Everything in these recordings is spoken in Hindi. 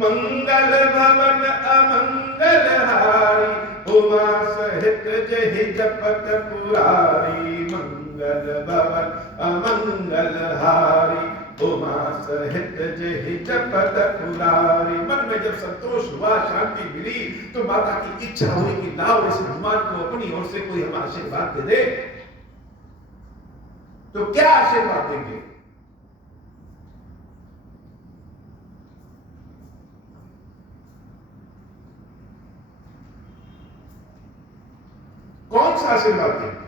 मंगल भवन अमंगल हारी, उमा सहित जहि जपत पुरारी। मंगल भवन अमंगल हारी, उमा सहित जहि जपत पुरारी। मन में जब संतोष हुआ, शांति मिली, तो माता की इच्छा हुई कि लाओ इस हनुमान को अपनी ओर से कोई हम आशीर्वाद दे दे। तो क्या आशीर्वाद देंगे? कौन सा आशीर्वाद देंगे?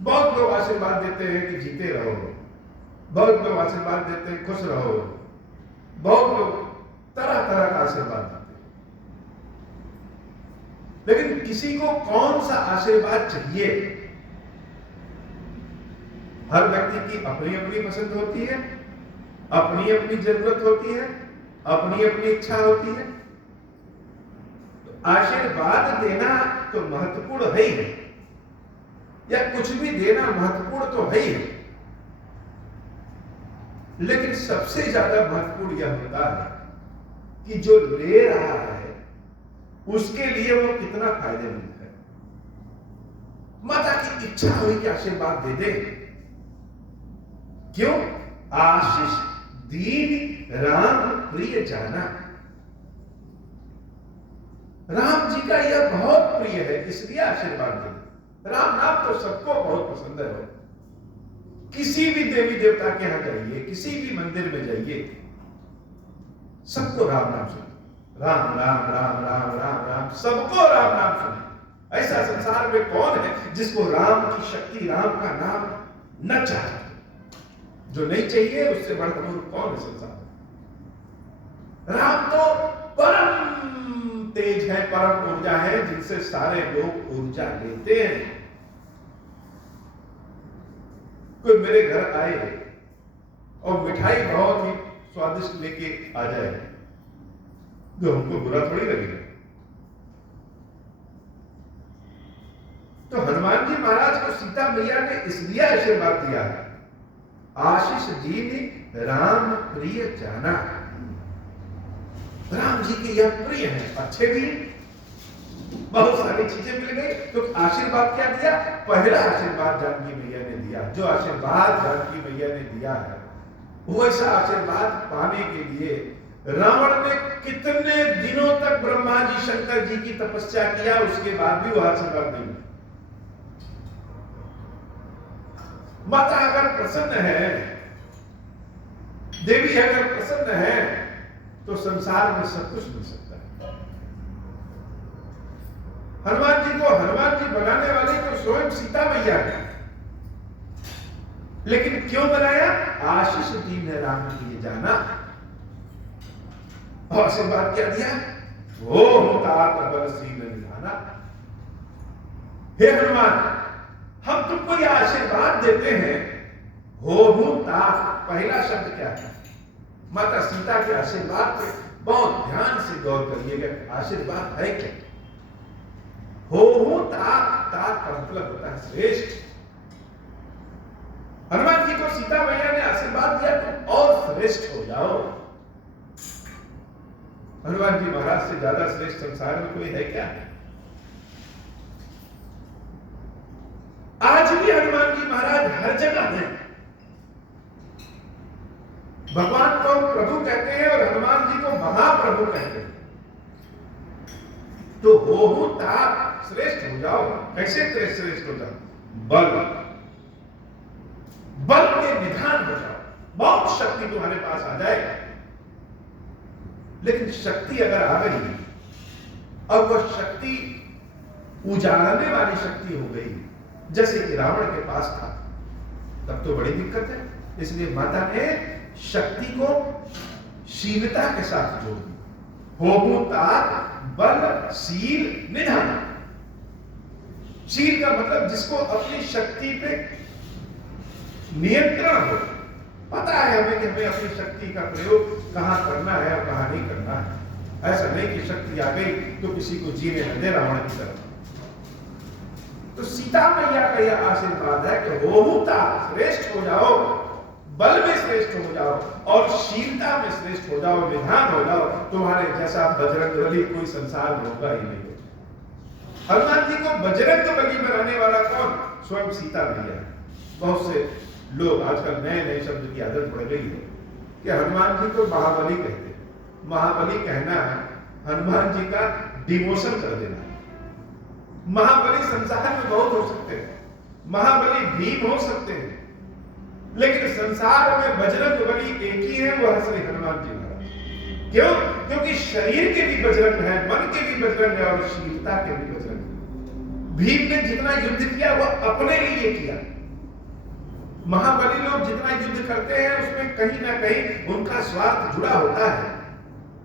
बहुत लोग आशीर्वाद देते हैं कि जीते रहो, बहुत लोग आशीर्वाद देते हैं खुश रहो, बहुत लोग तरह तरह का आशीर्वाद देते हैं। लेकिन किसी को कौन सा आशीर्वाद चाहिए? हर व्यक्ति की अपनी अपनी पसंद होती है, अपनी अपनी जरूरत होती है, अपनी अपनी इच्छा होती है। तो आशीर्वाद देना तो महत्वपूर्ण है ही है, या कुछ भी देना महत्वपूर्ण तो है ही है, लेकिन सबसे ज्यादा महत्वपूर्ण यह होता है कि जो ले रहा है उसके लिए वो कितना फायदेमंद है। माता की इच्छा हुई कि आशीर्वाद दे दे। क्यों? आशीष दीन राम प्रिय जाना। राम जी का यह बहुत प्रिय है, इसलिए आशीर्वाद दे। राम नाम तो सबको बहुत पसंद है। किसी भी देवी देवता के यहां जाइए, किसी भी मंदिर में जाइए, सबको राम नाम सुने। राम राम राम राम राम राम, सबको राम नाम सुने। ऐसा संसार में कौन है जिसको राम की शक्ति, राम का नाम न चाहे? जो नहीं चाहिए उससे बढ़कर मूर्ख कौन है संसार में? राम तो परम तेज है, परम ऊर्जा है, जिनसे सारे लोग ऊर्जा लेते हैं। कोई मेरे घर आए और मिठाई बहुत ही स्वादिष्ट लेके आ जाए, तो हमको बुरा थोड़ी लगेगा। तो हनुमान जी महाराज को सीता मैया ने इसलिए आशीर्वाद दिया है, आशीष दीन राम प्रिय जाना। राम जी के यह प्रिय है, अच्छे भी, बहुत सारी चीजें मिल गई। तो आशीर्वाद क्या दिया? पहला आशीर्वाद जानकी मैया ने दिया। जो आशीर्वाद जानकी मैया ने दिया है, वैसा आशीर्वाद पाने के लिए रावण ने कितने दिनों तक ब्रह्मा जी, शंकर जी की तपस्या किया, उसके बाद भी वह आशीर्वाद नहीं। माता अगर प्रसन्न है, देवी अगर प्रसन्न है, तो संसार में सब कुछ मिल सकता है। हनुमान जी को हनुमान जी बनाने वाली तो स्वयं सीता मैया है, लेकिन क्यों बनाया? आशीष दीन राम प्रिय जाना। और आशीर्वाद क्या दिया? ओम तात बलशील निधाना। हे हनुमान, हम तुमको यह आशीर्वाद देते हैं, हो तात। पहला शब्द क्या है? माता सीता के आशीर्वाद पे बहुत ध्यान से गौर करिएगा। आशीर्वाद है क्या? हो तात। तात का मतलब होता है श्रेष्ठ। हनुमान जी को सीता मैया ने आशीर्वाद दिया, तुम और श्रेष्ठ हो जाओ। हनुमान जी महाराज से ज्यादा श्रेष्ठ संसार में कोई है क्या? आज भी हनुमान जी महाराज हर जगह हैं। भगवान को प्रभु कहते हैं और हनुमान जी को महाप्रभु कहते हैं। तो हो तात, श्रेष्ठ हो जाओ। कैसे श्रेष्ठ हो जाओ? बल के निधान हो जाओ। बहुत शक्ति तुम्हारे पास आ जाए। लेकिन शक्ति अगर आ गई और वह शक्ति उजाड़ने वाली शक्ति हो गई, जैसे कि रावण के पास था, तब तो बड़ी दिक्कत है। इसलिए माता ने शक्ति को शीलता के साथ जोड़ दिया। हो तात बल शील निधान। शील का मतलब जिसको अपनी शक्ति पे नियंत्रण हो। पता है हमें कि हमें अपनी शक्ति का प्रयोग कहां करना है और कहां नहीं करना है। ऐसा नहीं कि शक्ति आ गई तो किसी को जीने न दे रावण की तरफ। तो सीता मैया का यह आशीर्वाद है कि हो तात, श्रेष्ठ हो जाओ। बल में श्रेष्ठ हो जाओ और शीलता में श्रेष्ठ हो जाओ, निधान हो जाओ, तुम्हारे जैसा बजरंगबली कोई संसार में होगा ही नहीं। हनुमान जी को बजरंगबली बनाने वाला कौन? स्वयं सीता मैया। बहुत से लोग आजकल नए नए शब्द की आदत पड़ गई है कि हनुमान जी को महाबली कहते हैं। महाबली कहना हनुमान जी का डिमोशन कर देना। महाबली संसार में बहुत हो सकते हैं, महाबली भीम हो सकते हैं, लेकिन संसार में बजरंगबली एक ही है, वह श्री हनुमान जी महाराज। क्यों? क्योंकि शरीर के भी बजरंग है, मन के भी बजरंग है और शीलता के भी बजरंग है। भीम ने जितना युद्ध किया वह अपने लिए किया। महाबली लोग जितना युद्ध करते हैं उसमें कहीं ना कहीं उनका स्वार्थ जुड़ा होता है,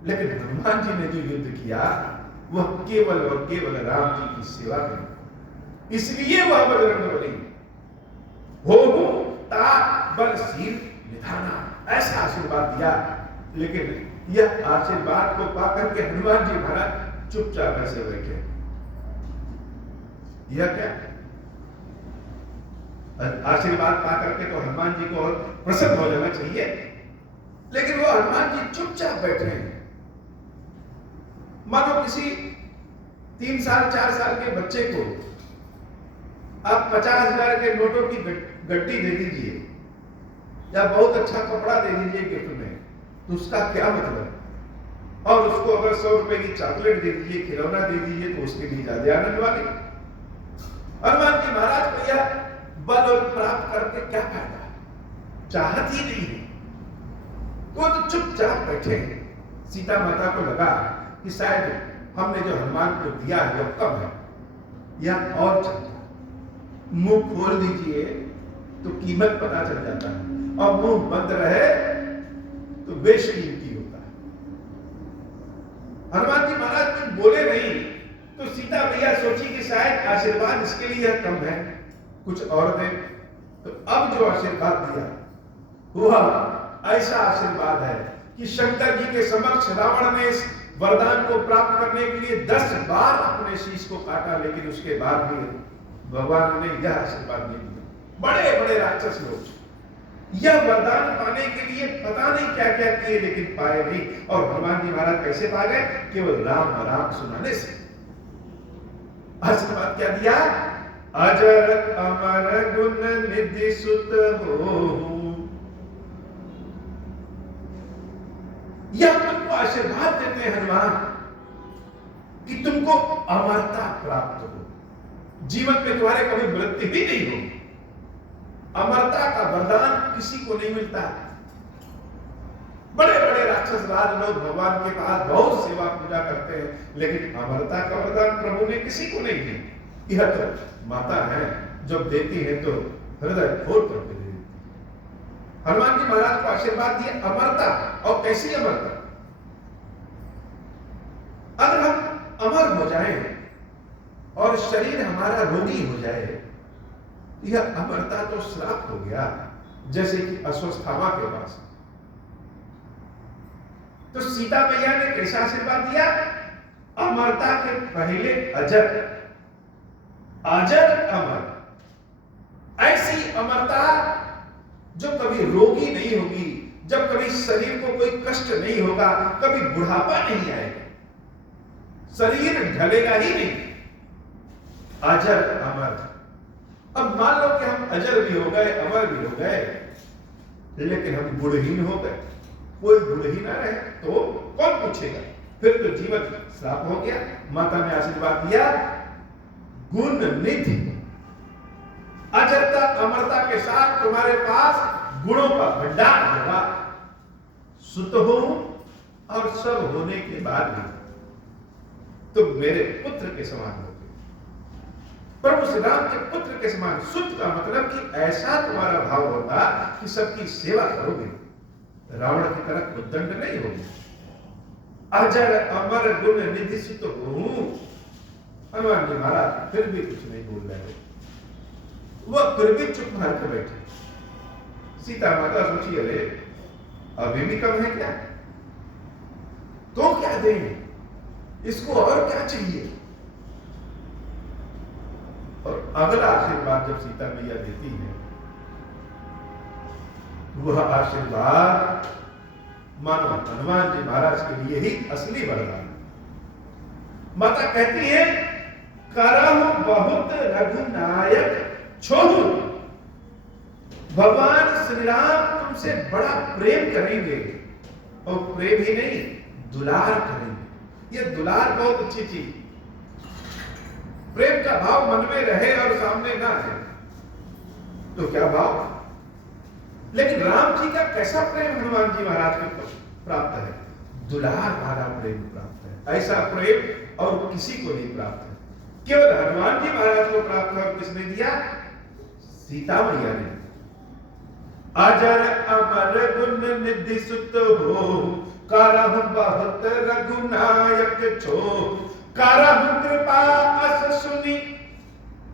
लेकिन हनुमान जी ने जो युद्ध किया वह केवल और केवल राम जी की सेवा की, इसलिए वह बजरंगबली हो ता बलशील निधाना, ऐसा आशीर्वाद दिया। लेकिन यह आशीर्वाद को पाकर के हनुमान जी महाराज चुपचाप ऐसे बैठे। यह क्या आशीर्वाद पाकर के तो हनुमान जी को और प्रसन्न हो जाना चाहिए, लेकिन वो हनुमान जी चुपचाप बैठे हैं। मानो किसी 3 साल 4 साल के बच्चे को आप 50,000 के नोटों की गड्डी दे दीजिए या बहुत अच्छा कपड़ा दे दीजिए गिफ्ट में, तो उसका क्या मतलब? और उसको अगर 100 रुपए की चॉकलेट दे दीजिए, खिलौना दे दीजिए, तो उसके लिए ज्यादा आनंद वाली। हनुमान जी महाराज को यह बल और प्राप्त करके क्या फायदा? चाहत ही नहीं है, वो तो चुपचाप बैठे हैं। सीता माता को लगा कि शायद हमने जो हनुमान को दिया है वो कम है या और चलता। मुंह खोल दीजिए तो कीमत पता चल जाता है, और मुंह बंद रहे तो बेशकीमती होता है। हनुमान जी महाराज कुछ बोले नहीं, तो सीता मैया सोची कि शायद आशीर्वाद इसके लिए कम है, कुछ और दे। तो अब जो आशीर्वाद दिया वह ऐसा आशीर्वाद है कि शंकर जी के समक्ष रावण ने इस वरदान को प्राप्त करने के लिए 10 बार अपने शीश को काटा, लेकिन उसके बाद भी भगवान ने यह आशीर्वाद नहीं दिया। बड़े बड़े राक्षस लोग यह वरदान पाने के लिए पता नहीं क्या क्या किए, लेकिन पाए नहीं। और हनुमान जी महाराज कैसे पा गए? केवल राम राम सुनाने से। आशीर्वाद क्या दिया? अजर अमर गुण निधि सुत हो। यह तुमको आशीर्वाद देते हैं हनुमान कि तुमको अमरता प्राप्त हो, जीवन में तुम्हारे कभी मृत्यु भी नहीं होगी। अमरता का वरदान किसी को नहीं मिलता। बड़े बड़े राक्षस राज लोग भगवान के पास बहुत सेवा पूजा करते हैं, लेकिन अमरता का वरदान प्रभु ने किसी को नहीं दिया। यह तो माता है, जब देती है तो हृदय खोल करके देती। हनुमान जी महाराज को आशीर्वाद दिया अमरता। और कैसी अमरता? अगर हम अमर हो जाएं और शरीर हमारा रोगी हो जाए, यह अमरता तो श्राप हो गया, जैसे कि अश्वत्थामा के पास। तो सीता मैया ने कैसा आशीर्वाद दिया? अमरता के पहले अजर, अजर अमर। ऐसी अमरता जो कभी रोगी नहीं होगी, जब कभी शरीर को कोई कष्ट नहीं होगा, कभी बुढ़ापा नहीं आएगा, शरीर ढलेगा ही नहीं। अजर अमर। अब मान लो कि हम अजर भी हो गए, अमर भी हो गए, लेकिन हम गुणहीन हो गए, कोई गुण ही ना रहे तो कौन पूछेगा? फिर तो जीवन श्राप हो गया। माता ने आशीर्वाद दिया गुण निधि, अजरता अमरता के साथ तुम्हारे पास गुणों का भंडार होगा। सुत हो और सब होने के बाद भी तुम मेरे पुत्र के समान होगे, प्रभु श्री राम के पुत्र के समान। सुत का मतलब कि ऐसा तुम्हारा भाव होगा कि सबकी सेवा करोगे, रावण की तरह उद्दंड नहीं होगी। अजर अमर गुण निधि सुत हो। हनुमान जी महाराज फिर भी कुछ नहीं बोल रहे, वह फिर भी चुप मार के बैठे। सीता माता सोची अरे अभी भी कम है क्या, तो क्या देंगे इसको, और क्या चाहिए। और अगला आशीर्वाद जब सीता मैया देती है वह आशीर्वाद मानो हनुमान जी महाराज के लिए ही असली वरदान। माता कहती है, करहु बहुत रघुनायक छोहु। भगवान श्री राम तुमसे बड़ा प्रेम करेंगे, और प्रेम ही नहीं, दुलार करेंगे। ये दुलार बहुत अच्छी चीज। प्रेम का भाव मन में रहे और सामने ना रहे तो क्या भाव। लेकिन राम जी का कैसा प्रेम हनुमान जी महाराज को प्राप्त है? दुलार वाला प्रेम प्राप्त है। ऐसा प्रेम और किसी को नहीं प्राप्त है, केवल हनुमान जी महाराज को प्राप्त है। और किसने दिया? सीता मैया ने। अजर अमर गुण निधि सुत हो, करहु बहुत रघुनायक छो। करहु कृपा अस सुनी,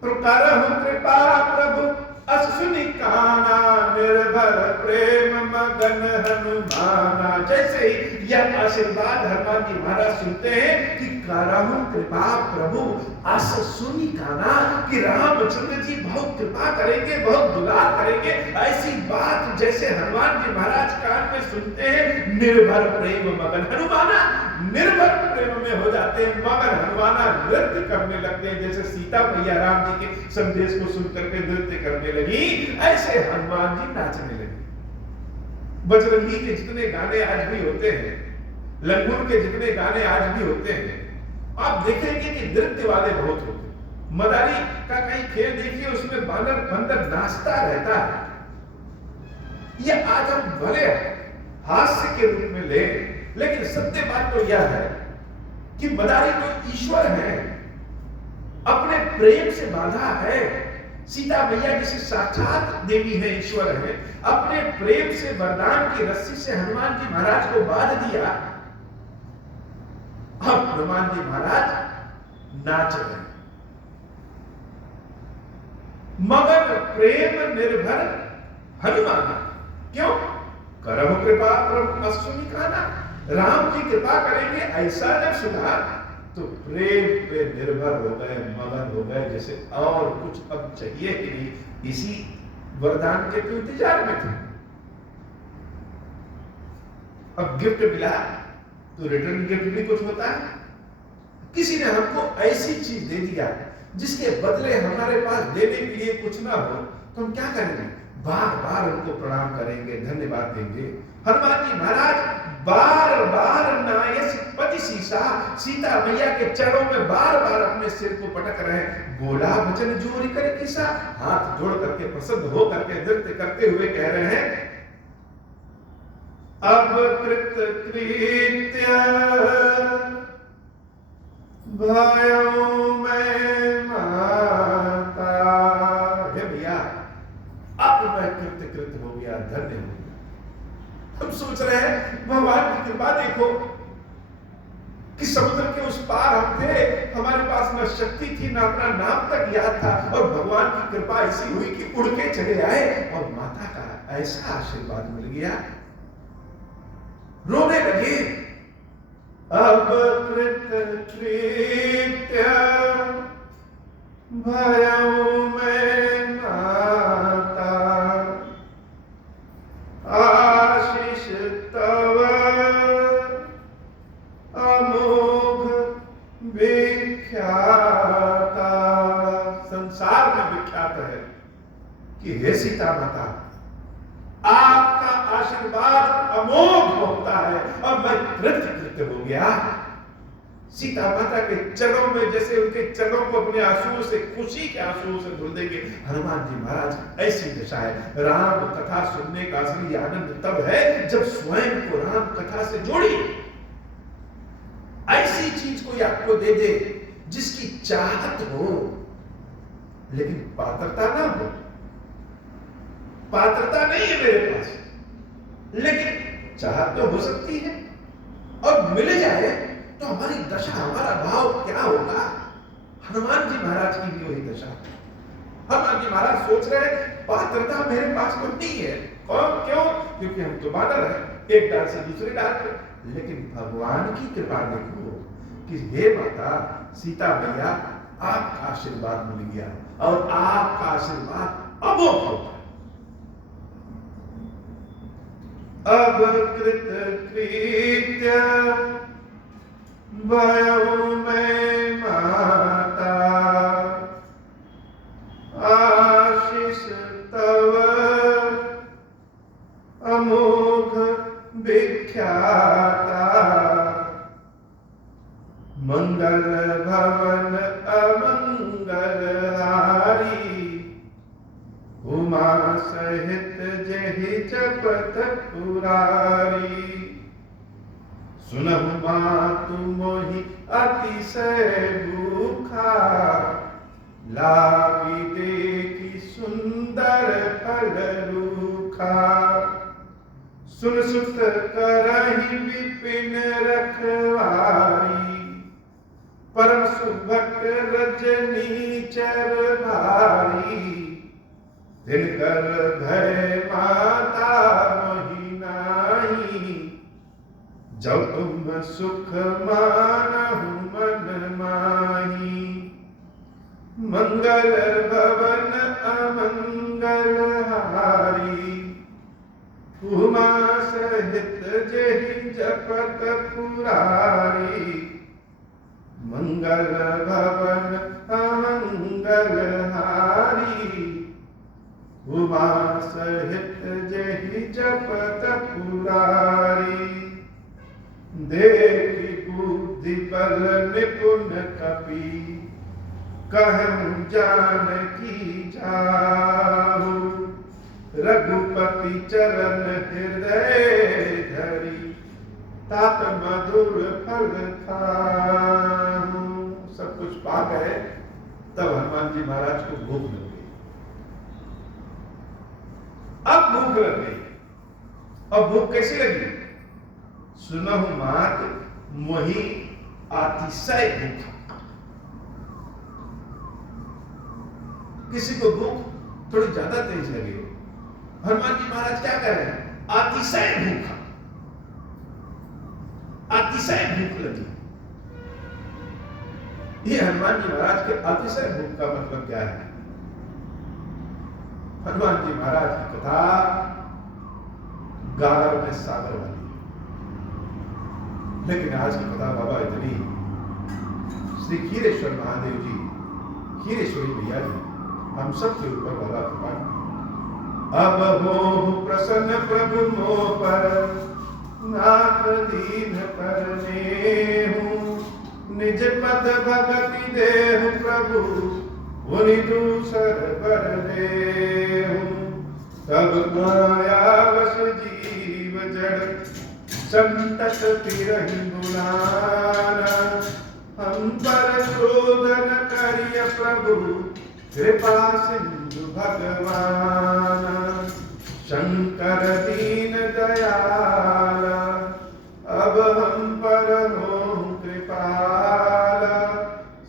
करहु कृपा प्रभु अस सुनी काना। निर्भर प्रेम मगन हनुमाना। जैसे ही यह आशीर्वाद हनुमान जी महाराज सुनते हैं कि करहु कृपा प्रभु अस सुनी काना, कि रामचंद्र जी बहुत कृपा करेंगे, बहुत दुलार करेंगे, ऐसी बात जैसे हनुमान जी महाराज कान में सुनते हैं, निर्भर प्रेम मगन हनुमाना, निर्भर प्रेम में हो जाते हैं, मगन हनुमाना, नृत्य करने लगते हैं। जैसे सीता मैया राम जी के संदेश को सुनकर के नृत्य करने लगी, ऐसे हनुमान जी नाचने लगे। बजरंगी के जितने गाने आज भी होते हैं, लंगूर के जितने गाने आज भी होते हैं, आप देखेंगे कि नृत्य वाले बहुत होते हैं। मदारी का कहीं खेल देखिए, उसमें बानर बंदर नाचता रहता है। ये आज हम भले हास्य के रूप में ले, लेकिन सत्य बात तो यह है कि मदारी तो ईश्वर है, अपने प्रेम से बांधा है। सीता मैया जिसे साक्षात देवी है, ईश्वर है, अपने प्रेम से वरदान की रस्सी से हनुमान जी महाराज को बांध दिया। अब हनुमान जी महाराज नाच रहे, मगन प्रेम निर्भर हनुमान। क्यों? करहु कृपा प्रभु अस सुनी काना। राम जी कृपा करेंगे, ऐसा जब सुना तो प्रेम पे निर्भर हो गए, मगन हो गए, जैसे और कुछ अब चाहिए ही नहीं। इसी वरदान के तो इंतजार में थे। अब गिफ्ट मिला तो रिटर्न गिफ्ट भी कुछ होता है। किसी ने हमको ऐसी चीज दे दिया जिसके बदले हमारे पास देने के लिए कुछ ना हो, तो हम क्या करेंगे? बार बार उनको प्रणाम करेंगे, धन्यवाद देंगे। हनुमान जी महाराज बार बार नायस पति सीसा, सीता मैया के चरणों में बार बार अपने सिर को पटक रहे। बोला वचन जोरी करे किसा, हाथ जोड़ करके प्रसन्न हो करके नृत्य करते हुए कह रहे हैं, अब कृत कृत्य भयो मैं माता। हे भैया, अब मैं कृत हो गया, धन्य हो गया। हम सोच रहे हैं भगवान की कृपा देखो कि समुद्र के उस पार हम थे, हमारे पास न शक्ति थी, ना अपना नाम तक याद था, और भगवान की कृपा ऐसी हुई कि उड़ के चले आए और माता का ऐसा आशीर्वाद मिल गया। रोने लगे। अब कृत कृत्य भयो मैं माता, आशीष तव अमोघ विख्याता। संसार में विख्यात है कि हे सीता माता, आपका आशीर्वाद अमोघ होता है, और मैं कृत्य हो गया। सीता माता के चरणों में, जैसे उनके चरणों को अपने आंसुओं से, खुशी के आंसुओं से धुल देंगे हनुमान जी महाराज। ऐसी दशा है। राम कथा सुनने का असली आनंद तब है जब स्वयं को राम कथा से जोड़िए। ऐसी चीज कोई आपको दे दे जिसकी चाहत हो, लेकिन पात्रता ना हो। पात्रता नहीं है मेरे पास, लेकिन चाहत तो हो सकती है, और मिल जाए तो हमारी दशा, हमारा भाव क्या होगा। हनुमान जी महाराज की भी वही दशा। हनुमान जी महाराज सोच रहे पात्रता मेरे पास तो नहीं है। और क्यों? क्योंकि हम तो बादल हैं, एक डाल से दूसरे डाल पे। लेकिन भगवान की कृपा देखो कि हे माता सीता मैया, आपका आशीर्वाद मिल गया, और आपका आशीर्वाद अमोघ होता है। अब कृत कृत्य भयऊ मैं माता, आशीष तव अमोघ विख्याता, मंगल भवन अमंगल हारी, उमा सहित जहि जपत पुरारी। सुनहु मातु मोहि अतिशय भूखा, लागी देखी सुंदर फल रूखा। सुन सुत करहि विपिन रखवारी, परम सुभट रजनी चर भारी। दिनकर भय माता मोहि नाहि, जब तुम सुख मानहु मन माही। मंगल भवन अमंगल हारी, उमा सहित जहि जपत पुरारी। मंगल भवन अमंगल हारी, उमा सहित जहि जपत पुरारी। देखि बुद्धि बल निपुण कपि, कहूँ जानकी जाहु। रघुपति चरण हृदय धरि, तात मधुर फल खाहु। सब कुछ पा गए, तब हनुमान जी महाराज को भूख लग गई। अब भूख लग गई। अब भूख कैसे लगी? सुनहु मात मोहि अतिशय भूखा। किसी को भूख थोड़ी ज्यादा तेज लगी हो, हनुमान जी महाराज क्या कर रहे हैं? अतिशय भूखा, अतिशय भूख लगी। ये हनुमान जी महाराज के अतिशय भूख का मतलब क्या है? हनुमान जी महाराज की कथा गागर में सागर वाली, लेकिन आज की कथा बाबा इतनी, श्री खीरेश्वर महादेव जी, खीरेश्वरी मैया जी हम सब के ऊपर बाबा कृपा। अब हो प्रसन्न प्रभु मोह पर, नाथ दीन पर नेहु। निज पद भगति देहु प्रभु, उनि दूसर बर देहु। तब माया वश जीव जड़, संतत फिरहि बुलाना। हम पर क्रोध न करिय प्रभु, कृपा सिंधु भगवान। शंकर दीन दयाला, अब हम पर हो कृपाला।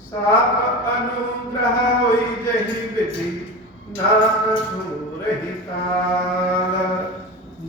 साप अनुग्रह होई जहि विधि, नाथ धूरहि काला।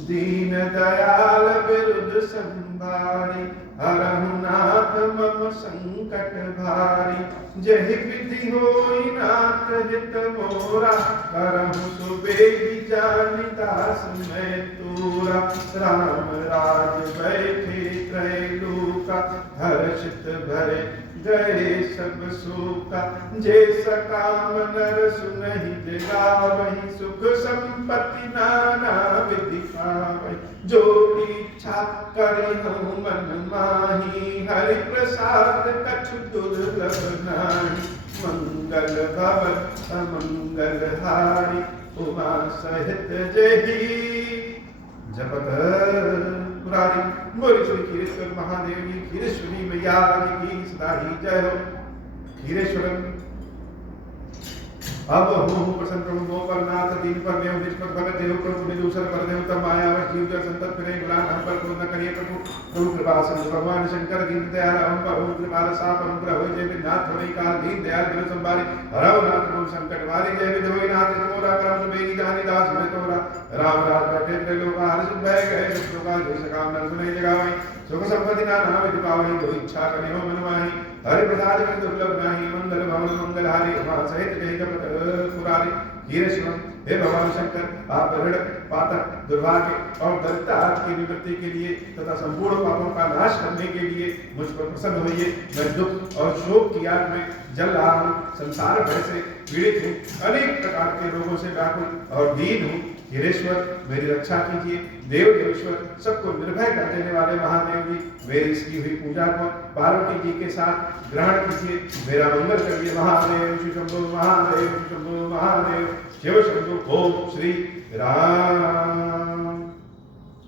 दीन दयाल विरुद्ध संभारी, हरहु नाथ मम संकट भारी। जहि विधि होई नाथ हित मोरा, करहु सुबेगी जानि दास मैं तोरा। राम राज बैठे त्रैलोका, हर्षित भरे गए सब शोका। जे सकाम नर सुनहि दिलावहि, सुख संपत्ति नाना विधि पावहि। जो इच्छा करिहु मन माही, हरि प्रसाद कछु दुर्लभ नाहि। मंगल भवन अमंगल हारी, उमा सहित जहि जपत पुरारी। बोली श्री खीरेश्वर महादेव की, खीरेश्वरी मैया की सदा ही जय हो। खीरेश्वरम अब हो प्रसन्न प्रभु मोह पर, नाथ दीन पर देव। निष्पत भगत देव प्रभु निदूसर पर देव। तब माया वश जीव जड़ संतत फिरे गुलाम, हम पर क्रोध न करिए प्रभु। प्रभु कृपा सिंधु भगवान शंकर दीन दयाल, हम पर हो कृपाल साप अनुग्रह होय। जय विनाथ होय काल दीन दयाल बिनु संभारी। हरौ नाथ मम संकट वारी, जय विधि होय नाथ मोरा। करम सुबेगी जानि दास मैं तोरा। राम राज बैठे त्रैलोका, हर्षित भय गए सब लोका। जो सकाम नर सुनहि जगावहि, सुख संपत्ति नाना विधि पावहि। जो इच्छा करियो मन माहि, हरि प्रसाद में दुर्लभ नाही। मंगल भवन मंगल हारी, उमा सहित जहि जपत पुरारी। हीरेश्वरम। हे भगवान शंकर, आप ऋण, पातक, दुर्भाग्य और दरिद्रता की निवृत्ति के लिए तथा संपूर्ण पापों का नाश करने के लिए मुझ पर प्रसन्न होइए। मैं दुख और शोक की आग में जल रहा हूँ, संसार भय से पीड़ित हूँ, अनेक प्रकार के रोगों से व्याकुल और दीन हूँ। हीरेश्वर, मेरी रक्षा कीजिए। देव देवेश्वर, सबको निर्भय कर देने वाले महादेव जी, मेरी इसकी हुई पूजा को पार्वती जी के साथ ग्रहण कीजिए। मेरा मंगल करिए महादेव। शिव शंभो महादेव, शिव शंभो महादेव, शिव शंभो। ओम श्री राम।